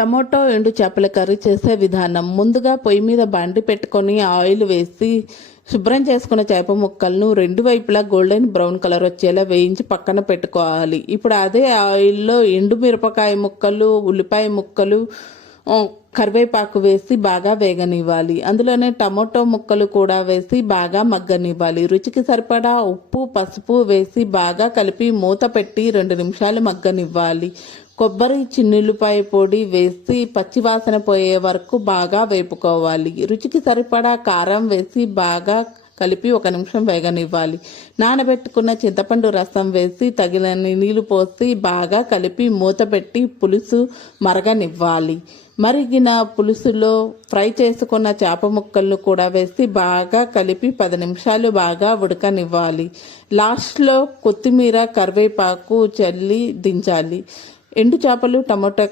Tomato ఎండు చేపల curry చేసే విధానం. ముందుగా పొయ్యి మీద బండి పెట్టుకొని ఆయిల్ వేసి శుభ్రం చేసుకున్న చేప ముక్కలను రెండు వైపులా గోల్డెన్ బ్రౌన్ కలర్ వచ్చేలా వేయించి పక్కన పెట్టుకోవాలి. ఇప్పుడు అదే ఆయిల్లో ఎండు మిరపకాయ ముక్కలు, ఉల్లిపాయ ముక్కలు, కరివేపాకు వేసి బాగా వేగనివ్వాలి. అందులోనే టమోటో ముక్కలు కూడా వేసి బాగా మగ్గనివ్వాలి. రుచికి సరిపడా ఉప్పు, పసుపు వేసి బాగా కలిపి మూత పెట్టి 2 నిమిషాలు మగ్గనివ్వాలి. కొబ్బరి, చిన్నుల్లిపాయ పొడి వేసి పచ్చివాసన పోయే వరకు బాగా వేపుకోవాలి. రుచికి సరిపడా కారం వేసి బాగా కలిపి 1 నిమిషం వేగనివ్వాలి. నానబెట్టుకున్న చింతపండు రసం వేసి తగినన్ని నీళ్లు పోసి బాగా కలిపి మూత పెట్టి పులుసు మరగనివ్వాలి. మరిగిన పులుసులో ఫ్రై చేసుకున్న చేప ముక్కలను కూడా వేసి బాగా కలిపి 10 నిమిషాలు బాగా ఉడకనివ్వాలి. లాస్ట్లో కొత్తిమీర, కరివేపాకు చల్లి దించాలి. ఎండు చేపలు, టమోటా